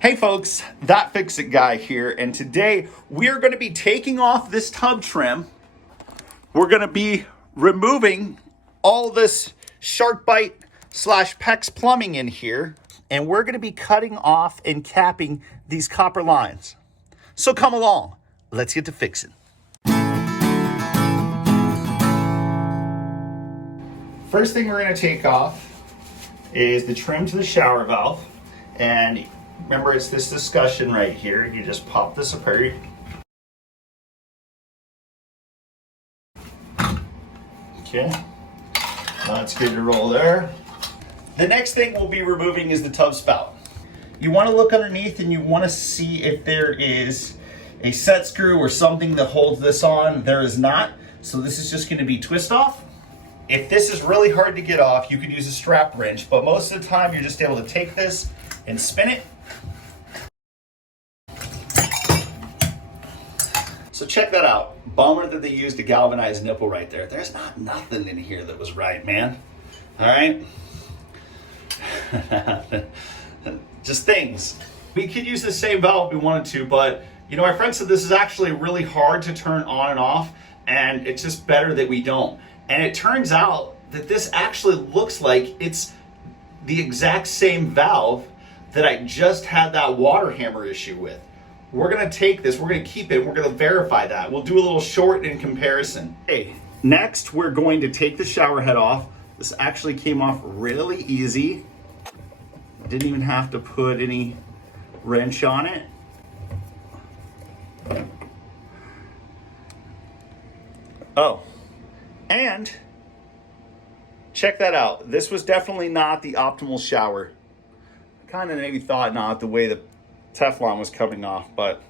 Hey folks, That Fix It Guy here, and today we are going to be taking off this tub trim. We're going to be removing all this shark bite / PEX plumbing in here, and we're going to be cutting off and capping these copper lines. So come along, let's get to fixing. First thing we're going to take off is the trim to the shower valve, and remember, it's this discussion right here. You just pop this apart. Okay, that's good to roll there. The next thing we'll be removing is the tub spout. You want to look underneath and you want to see if there is a set screw or something that holds this on. There is not, so this is just going to be twist off. If this is really hard to get off, you could use a strap wrench, but most of the time you're just able to take this and spin it. So check that out. Bummer that they used a galvanized nipple right there. There's nothing in here that was right, man. All right? Just things. We could use the same valve if we wanted to, but you know, my friend said this is actually really hard to turn on and off, and it's just better that we don't. And it turns out that this actually looks like it's the exact same valve that I just had that water hammer issue with. We're gonna take this, we're gonna keep it, we're gonna verify that. We'll do a little short in comparison. Okay, next we're going to take the shower head off. This actually came off really easy. Didn't even have to put any wrench on it. Oh, and check that out. This was definitely not the optimal shower. I kind of maybe thought not the way the Teflon was coming off, but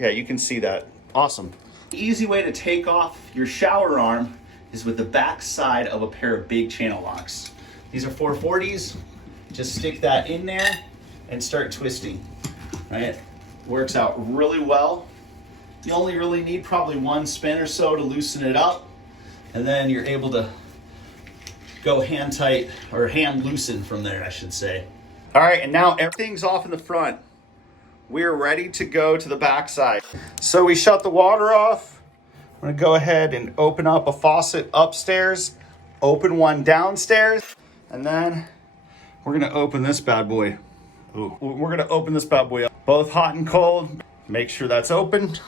yeah, you can see that. Awesome. The easy way to take off your shower arm is with the back side of a pair of big channel locks. These are 440s. Just stick that in there and start twisting. Right? Works out really well. You only really need probably one spin or so to loosen it up, and then you're able to go hand tight, or hand loosen from there, I should say. All right, and now everything's off in the front. We're ready to go to the back side. So we shut the water off. I'm gonna go ahead and open up a faucet upstairs, open one downstairs, and then we're gonna open this bad boy. Ooh, we're gonna open this bad boy up. Both hot and cold. Make sure that's open.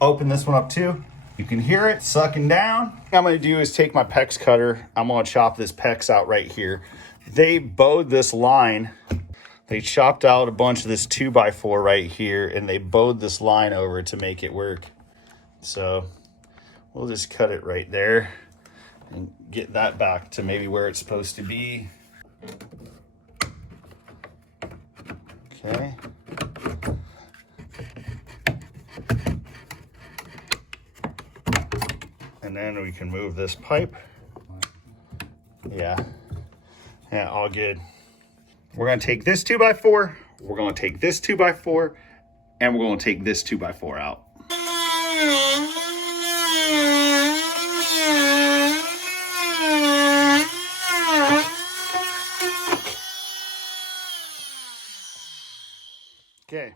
Open this one up too. You can hear it sucking down. What I'm gonna do is take my PEX cutter. I'm gonna chop this PEX out right here. They bowed this line. They chopped out a bunch of this 2x4 right here, and they bowed this line over to make it work. So we'll just cut it right there and get that back to maybe where it's supposed to be. Okay. And then we can move this pipe. Yeah, all good. We're gonna take this 2x4, we're gonna take this 2x4, and we're gonna take this 2x4 out. Okay.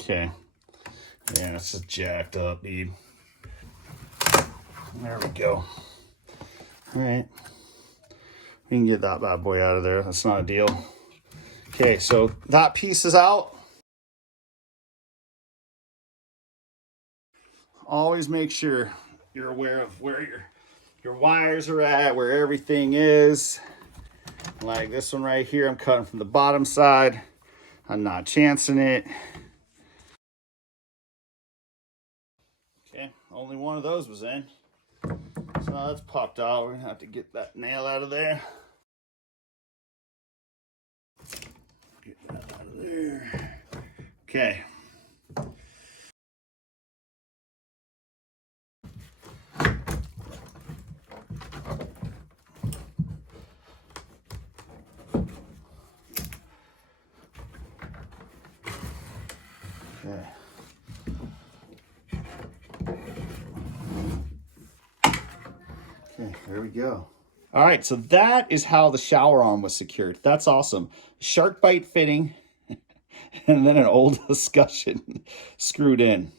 Okay. Yeah, it's just jacked up, dude. There we go. All right. We can get that bad boy out of there. That's not a deal. Okay, so that piece is out. Always make sure you're aware of where your wires are at, where everything is. Like this one right here, I'm cutting from the bottom side. I'm not chancing it. Okay, only one of those was in. So now that's popped out. We're gonna have to get that nail out of there. Get that out of there. Okay. Okay. Okay, there we go. All right, so that is how the shower arm was secured. That's awesome. Shark bite fitting, and then an old discussion screwed in.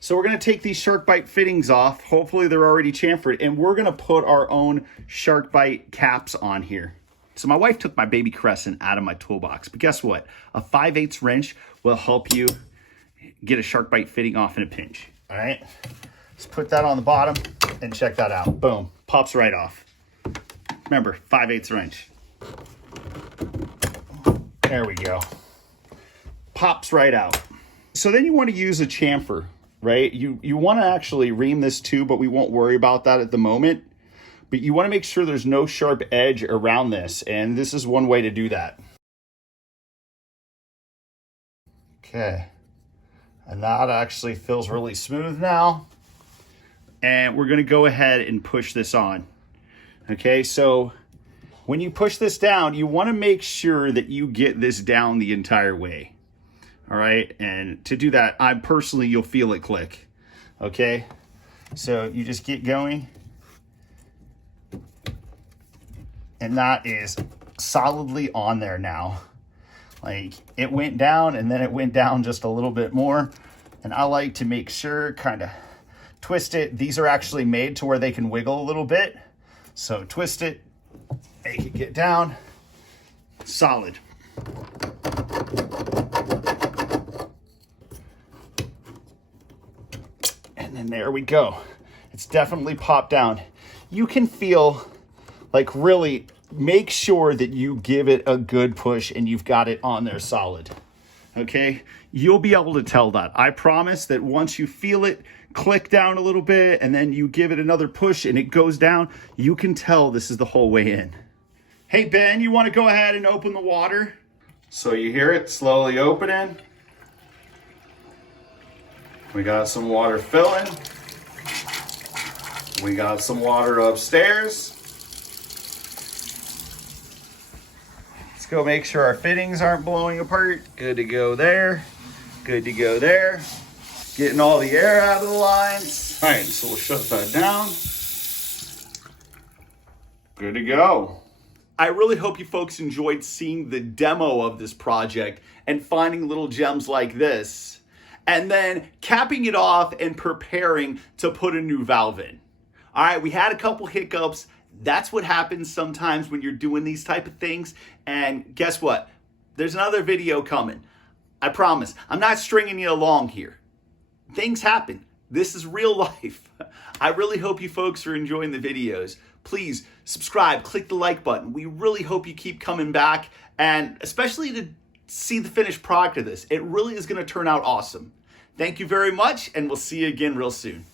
So we're going to take these shark bite fittings off. Hopefully they're already chamfered, and we're going to put our own shark bite caps on here. So my wife took my baby crescent out of my toolbox, but guess what? A 5/8 wrench will help you get a shark bite fitting off in a pinch. All right, let's put that on the bottom and check that out. Boom, pops right off. Remember, 5/8 wrench. There we go. Pops right out. So then you want to use a chamfer, right? You want to actually ream this too, but we won't worry about that at the moment. But you want to make sure there's no sharp edge around this, and this is one way to do that. Okay, and that actually feels really smooth now. And we're gonna go ahead and push this on. Okay, so when you push this down, you wanna make sure that you get this down the entire way. All right, and to do that, you'll feel it click. Okay, so you just get going. And that is solidly on there now. Like, it went down and then it went down just a little bit more. And I like to make sure, kind of twist it. These are actually made to where they can wiggle a little bit. So twist it, make it get down, solid. And then there we go. It's definitely popped down. You can feel, like, really make sure that you give it a good push and you've got it on there solid. Okay, you'll be able to tell that. I promise that once you feel it click down a little bit and then you give it another push and it goes down, you can tell this is the whole way in. Hey Ben, you want to go ahead and open the water? So you hear it slowly opening. We got some water filling. We got some water upstairs. Let's go make sure our fittings aren't blowing apart. Good to go there. Good to go there. Getting all the air out of the lines. All right, so we'll shut that down. Good to go. I really hope you folks enjoyed seeing the demo of this project and finding little gems like this, and then capping it off and preparing to put a new valve in. All right, we had a couple hiccups. That's what happens sometimes when you're doing these type of things. And guess what? There's another video coming. I promise. I'm not stringing you along here. Things happen. This is real life. I really hope you folks are enjoying the videos. Please subscribe, click the like button. We really hope you keep coming back, and especially to see the finished product of this. It really is going to turn out awesome. Thank you very much, and we'll see you again real soon.